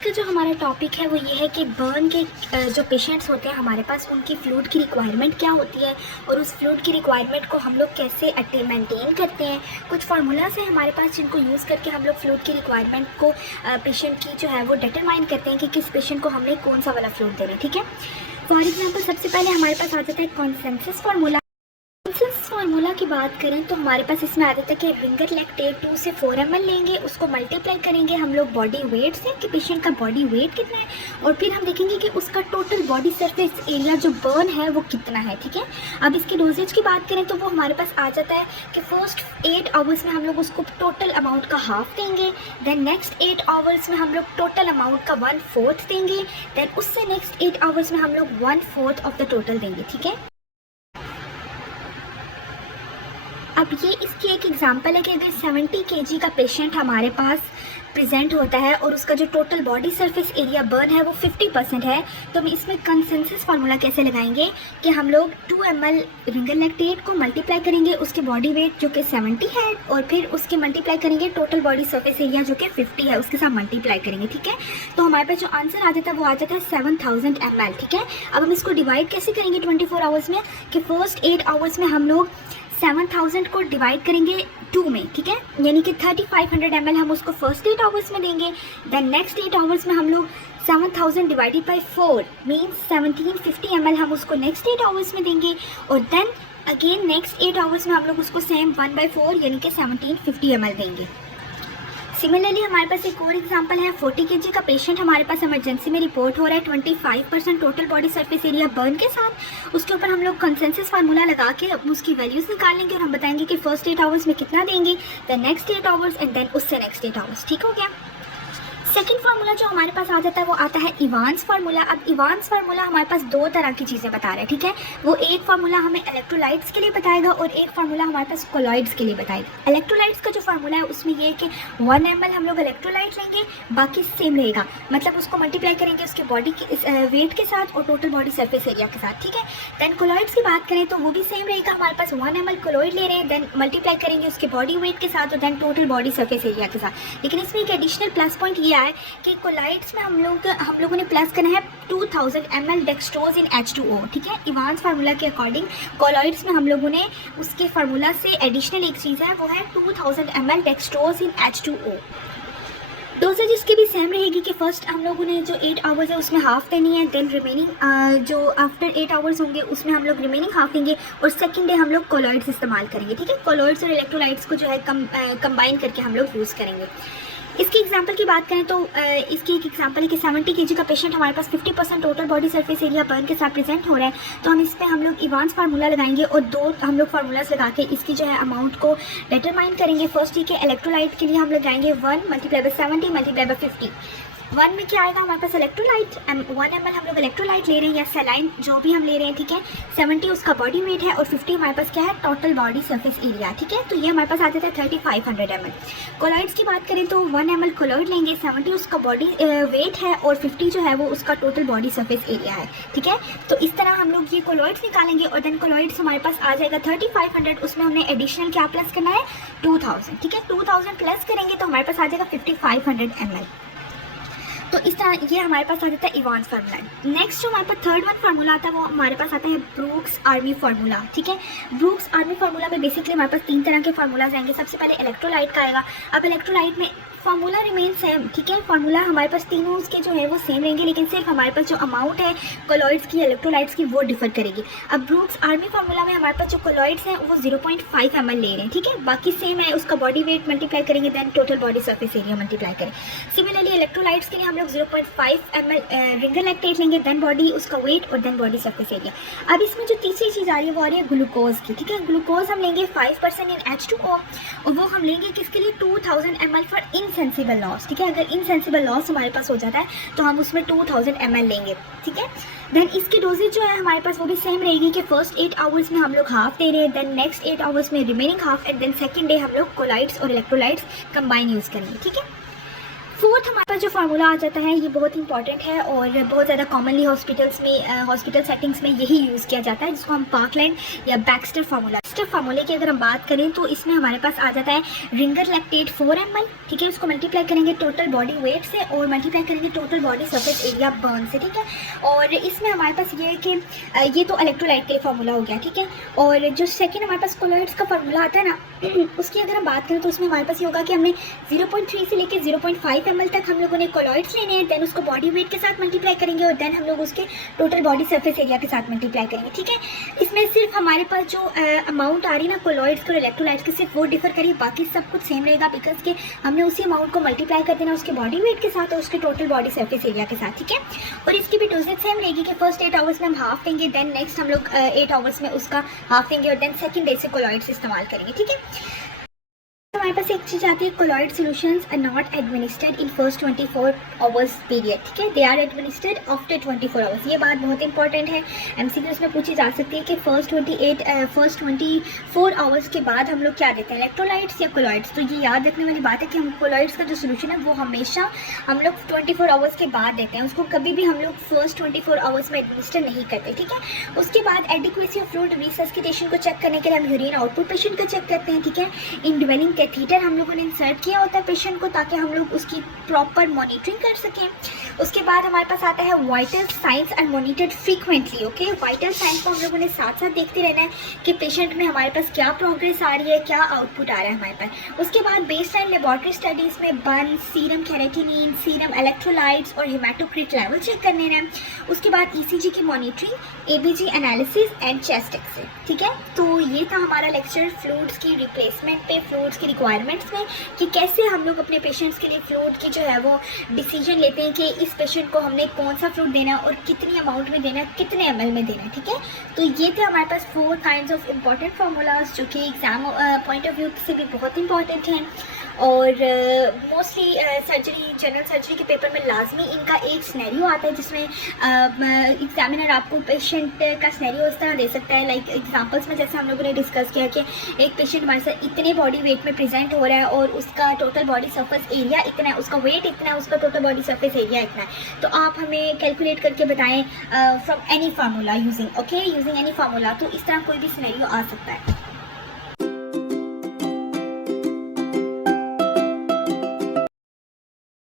का जो हमारा टॉपिक है वो ये है कि बर्न के जो पेशेंट्स होते हैं हमारे पास, उनकी फ्लूइड की रिक्वायरमेंट क्या होती है और उस फ्लूइड की रिक्वायरमेंट को हम लोग कैसे मेंटेन करते हैं। कुछ फार्मूलाज हैं हमारे पास जिनको यूज़ करके हम लोग फ्लूइड की रिक्वायरमेंट को पेशेंट की जो है वो डिटरमाइन करते हैं कि किस पेशेंट को हमने कौन सा वाला फ्लूइड देना है। ठीक है, फॉर एग्जाम्पल सबसे पहले हमारे पास आ जाता है कॉन्सेंसस फार्मूला। फार्मूला की बात करें तो हमारे पास इसमें आ जाता है कि रिंगर लैक्टेट 2 से 4 ml लेंगे, उसको मल्टीप्लाई करेंगे हम लोग बॉडी वेट से कि पेशेंट का बॉडी वेट कितना है, और फिर हम देखेंगे कि उसका टोटल बॉडी सरफेस एरिया जो बर्न है वो कितना है। ठीक है, अब इसकी डोजेज की बात करें तो वो हमारे पास आ जाता है कि फर्स्ट 8 आवर्स में हम लोग उसको टोटल अमाउंट का हाफ देंगे, देन नेक्स्ट 8 आवर्स में हम लोग टोटल अमाउंट का 1/4 देंगे, देन उससे नेक्स्ट 8 आवर्स में हम लोग 1/4 ऑफ द टोटल देंगे। ठीक है, अब ये इसकी एक एग्जांपल है कि अगर 70 kg का पेशेंट हमारे पास प्रेजेंट होता है और उसका जो total body surface area burn है वो 50% है, तो हम इसमें कंसेंसस फार्मूला कैसे लगाएंगे कि हम लोग 2 ml रिंगर लैक्टेट को मल्टीप्लाई करेंगे उसके बॉडी वेट जो कि 70 है, और फिर उसके मल्टीप्लाई करेंगे टोटल बॉडी सरफेस एरिया जो कि 50 है, उसके साथ मल्टीप्लाई करेंगे। ठीक है, तो हमारे पास जो आंसर आ जाता है वो आ जाता है 7000 ml। ठीक है, अब हम इसको डिवाइड कैसे करेंगे 24 आवर्स में कि फर्स्ट 8 आवर्स में हम लोग 7000 को डिवाइड करेंगे 2 में। ठीक है, यानी कि 3500 ml हम उसको फर्स्ट 8 आवर्स में देंगे, देन नेक्स्ट 8 आवर्स में हम लोग 7000 डिवाइडेड बाई 4 मीन्स 1750 ml हम उसको नेक्स्ट 8 आवर्स में देंगे, और देन अगेन नेक्स्ट 8 आवर्स में हम लोग उसको सेम 1/4 यानी कि 1750 ml देंगे। सिमिलरली हमारे पास एक और एग्जांपल है, 40 kg का पेशेंट हमारे पास इमरजेंसी में रिपोर्ट हो रहा है 25% total body surface area burn के साथ। उसके ऊपर हम लोग कंसेंसस फार्मूला लगा के उसकी वैल्यूज निकालेंगे और हम बताएंगे कि फर्स्ट 8 आवर्स में कितना देंगे, then next 8 hours and then उससे नेक्स्ट 8 आवर्स। ठीक हो गया। सेकेंड फार्मूला जो हमारे पास आ जाता है वो आता है इवांस फार्मूला। अब इवांस फार्मूला हमारे पास दो तरह की चीज़ें बता रहा है। ठीक है, वो एक फार्मूला हमें इलेक्ट्रोलाइट्स के लिए बताएगा और एक फार्मूला हमारे पास कोलॉइड्स के लिए बताएगा। इलेक्ट्रोलाइट्स का जो फार्मूला है उसमें ये है कि 1 ml हम लोग इलेक्ट्रोलाइट लेंगे, बाकी सेम रहेगा, मतलब उसको मल्टीप्लाई करेंगे उसके बॉडी के वेट के साथ और टोटल बॉडी सरफेस एरिया के साथ। ठीक है, देन कोलॉइड्स की बात करें तो वो भी सेम रहेगा, हमारे पास 1 ml कोलॉइड ले रहे हैं, देन मल्टीप्लाई करेंगे उसके बॉडी वेट के साथ और then total body surface area के साथ। लेकिन इसमें एक एडिशनल प्लस पॉइंट ये है कि कोलॉइड्स में हम लोगों ने प्लस करना है 2000 ml डेक्सट्रोज इन H2O। ठीक है, इवांस फार्मूला के अकॉर्डिंग कोलॉइड्स में हम लोगों ने उसके फार्मूला से एडिशनल एक चीज़ है वो है 2000 ml डेक्सट्रोज इन H2O। डोजेज इसकी भी सेम रहेगी कि फर्स्ट हम लोगों ने जो 8 आवर्स है उसमें हाफ देनी है, देन रिमेनिंग जो आफ्टर 8 आवर्स होंगे उसमें हम लोग रिमेनिंग हाफ देंगे, और सेकंड डे हम लोग कोलॉइड्स इस्तेमाल करेंगे। ठीक है, कोलॉइड्स और इलेक्ट्रोलाइट्स को जो है कंबाइन करके हम लोग यूज़ करेंगे। इसकी एग्जांपल की बात करें तो इसकी एक एग्जांपल है कि 70 kg का पेशेंट हमारे पास 50% total body surface area burn के साथ प्रेजेंट हो रहा है, तो हम इस पर हम लोग इवांस फार्मूला लगाएंगे और दो हम लोग फार्मूलाज लगा के इसकी जो है अमाउंट को डिटरमाइन करेंगे। फर्स्ट ठीक है, इलेक्ट्रोलाइट के लिए हम लगाएंगे 1 मल्टीप्लाई बाई 70 मल्टीप्लाई बाई 50। 1 में क्या आएगा हमारे पास इलेक्ट्रोलाइट, 1 ml हम लोग इलेक्ट्रोलाइट ले रहे हैं या सलाइन जो भी हम ले रहे हैं। ठीक है, 70 उसका बॉडी वेट है और 50 हमारे पास क्या है टोटल बॉडी सरफेस एरिया। ठीक है, तो ये हमारे पास आ जाता है 3500 ml। कोलॉइड्स की बात करें तो 1 ml कोलॉइड लेंगे, 70 उसका बॉडी वेट है और 50 जो है वो उसका टोटल बॉडी सरफेस एरिया है। ठीक है, तो इस तरह हम लोग ये कोलॉइड्स निकालेंगे और देन कोलॉइड्स हमारे पास आ जाएगा 3500, उसमें हमने एडिशनल क्या प्लस करना है 2000। ठीक है, 2000 प्लस करेंगे तो हमारे पास आ जाएगा 5500 ml। तो इस तरह ये हमारे पास आ जाता है इवांस फार्मूला। नेक्स्ट जो हमारे पास थर्ड वन फार्मूला आता है वो हमारे पास आता है ब्रूक्स आर्मी फार्मूला। ठीक है, ब्रूक्स आर्मी फार्मूला में बेसिकली हमारे पास 3 तरह के फार्मूलाज आएंगे। सबसे पहले इलेक्ट्रोलाइट का आएगा। अब इलेक्ट्रोलाइट में फार्मूला रिमेन सेम। ठीक है, फार्मूला हमारे पास तीनों उसके जो है वो सेम रहेंगे, लेकिन सिर्फ हमारे पास जो अमाउंट है कोलॉइड्स की इलेक्ट्रोलाइट्स की वो डिफर करेगी। अब ब्रूक्स आर्मी फार्मूला में हमारे पास जो कोलॉइड्स हैं वो 0.5 ml ले रहे हैं। ठीक है, बाकी सेम है, उसका बॉडी वेट मल्टीप्लाई करेंगे then total body surface area multiply करें। सिमिलरली इलेक्ट्रोलाइट्स के लिए हम लोग 0.5 ml रिंगर लैक्टेट लेंगे, देन बॉडी उसका वेट और देन बॉडी सरफेस एरिया। अब इसमें जो तीसरी चीज़ आ रही है वो आ रही है ग्लूकोज की। ठीक है, ग्लूकोज हम लेंगे 5% इन H2O और वो हम लेंगे किसके लिए 2000 ml फॉर इनसेंसिबल लॉस। ठीक है, अगर इनसेंसिबल लॉस हमारे पास हो जाता है तो हम उसमें 2000 ml लेंगे। ठीक है, देन इसकी डोजेज जो है हमारे पास वो भी सेम रहेगी कि फर्स्ट 8 आवर्स में हम लोग हाफ दे रहे हैं, देन नेक्स्ट 8 आवर्स में remaining half and then second day हम लोग कोलॉइड्स और इलेक्ट्रोलाइट्स कंबाइन यूज़ करेंगे। ठीक है, फोर्थ हमारे पास जो फार्मूला आ जाता है ये बहुत इंपॉर्टेंट है और बहुत ज़्यादा कॉमनली हॉस्पिटल सेटिंग्स में यही यूज़ किया जाता है, जिसको हम पार्कलैंड या बैक्स्टर फार्मूला। बैक्स्टर फार्मूले की अगर हम बात करें तो इसमें हमारे पास आ जाता है रिंगर लैक्टेट 4 ml, ठीक है। उसको मल्टीप्लाई करेंगे टोटल बॉडी वेट से और मल्टीप्लाई करेंगे total body surface area burn से, ठीक है। और इसमें हमारे पास ये है कि ये तो इलेक्ट्रोलाइट के लिए फार्मूला हो गया, ठीक है। और जो सेकेंड हमारे पास कोलॉइड्स का फार्मूला आता है ना, उसकी अगर हम बात करें तो उसमें हमारे पास ये होगा कि हमने 0.3 से लेकर 0.5 ml तक हम लोगों ने कोलॉइड्स लेने हैं, देन उसको बॉडी वेट के साथ मल्टीप्लाई करेंगे और देन हम लोग उसके टोटल बॉडी सरफेस एरिया के साथ मल्टीप्लाई करेंगे, ठीक है। इसमें सिर्फ हमारे पास जो अमाउंट आ रही है ना कोलॉइड्स और इलेक्ट्रोलाइट्स की, सिर्फ वो डिफर करिए, बाकी सब कुछ सेम रहेगा, बिकॉज के हमने उसी अमाउंट को मल्टीप्लाई कर देना उसके बॉडी वेट के साथ और उसके टोटल बॉडी सरफेस एरिया के साथ, ठीक है। और इसकी भी डोजेज सेम रहेगी कि फर्स्ट 8 आवर्स में हम हाफ देंगे, देन नेक्स्ट हम लोग 8 आवर्स में उसका हाफ देंगे और देन सेकंड डे से कोलॉइड्स इस्तेमाल करेंगे, ठीक है। हमारे पास एक चीज़ आती है, colloid solutions are not administered in first 24 hours period, ठीक है, they are administered after 24 hours. ये बात बहुत इंपॉर्टेंट है, एमसीक्यूज़ में पूछी जा सकती है कि फर्स्ट 24 आवर्स के बाद हम लोग क्या देते हैं, इलेक्ट्रोलाइट्स या कोलॉइड्स। तो ये याद रखने वाली बात है कि हम कोलॉइड्स का जो सोल्यूशन है वो हमेशा हम लोग 24 आवर्स के बाद देते हैं, उसको कभी भी हम लोग फर्स्ट 24 आवर्स में एडमिनिस्टर नहीं करते, ठीक है। उसके बाद एडिक्वेसी ऑफ फ्लूइड रिसस्सिटेशन को चेक करने के लिए हम यूरिन आउटपुट पेशेंट का चेक करते हैं, ठीक है। इन डिवेलिंग कैथीटर हम लोगों ने इंसर्ट किया होता है पेशेंट को ताकि हम लोग उसकी प्रॉपर मॉनिटरिंग कर सकें। उसके बाद हमारे पास आता है vital science and monitored frequently, okay. Vital science को हम लोगों ने साथ साथ देखते रहना है कि पेशेंट में हमारे पास क्या प्रोग्रेस आ रही है, क्या आउटपुट आ रहा है हमारे पास। उसके बाद बेस लाइन लेबॉर्ट्री स्टडीज़ में BUN, serum creatinine, serum electrolytes और हेमाटोक्रिट लेवल चेक करने हैं। उसके बाद ईसीजी की monitoring, ABG analysis and chest X-ray, ठीक है। तो ये था हमारा लेक्चर फ्लूइड्स की रिप्लेसमेंट पे, फ्लूइड्स की रिक्वायरमेंट्स में, कि कैसे हम लोग अपने पेशेंट्स के लिए फ्लूइड की जो है वो डिसीजन लेते हैं कि इस पेशेंट को हमने कौन सा फ्लूइड देना है और कितनी अमाउंट में देना है, कितने ml में देना है, ठीक है। तो ये थे हमारे पास 4 काइंड्स ऑफ इम्पॉर्टेंट फार्मूलाज जो कि एग्जाम पॉइंट ऑफ व्यू से भी बहुत इंपॉर्टेंट हैं और मोस्टली सर्जरी, जनरल सर्जरी के पेपर में लाजमी इनका एक स्नैरियो आता है जिसमें एग्जामिनर आपको पेशेंट का स्नैरियो इस तरह दे सकता है, लाइक एग्जांपल्स में जैसे हम लोगों ने डिस्कस किया कि एक पेशेंट हमारे साथ इतने बॉडी वेट में प्रेजेंट हो रहा है और उसका टोटल बॉडी सरफेस एरिया इतना है, उसका वेट इतना है, उसका टोटल बॉडी सरफेस एरिया इतना है। तो आप हमें कैलकुलेट करके बताएं from any formula using any formula. तो इस तरह कोई भी स्नैरियो आ सकता है।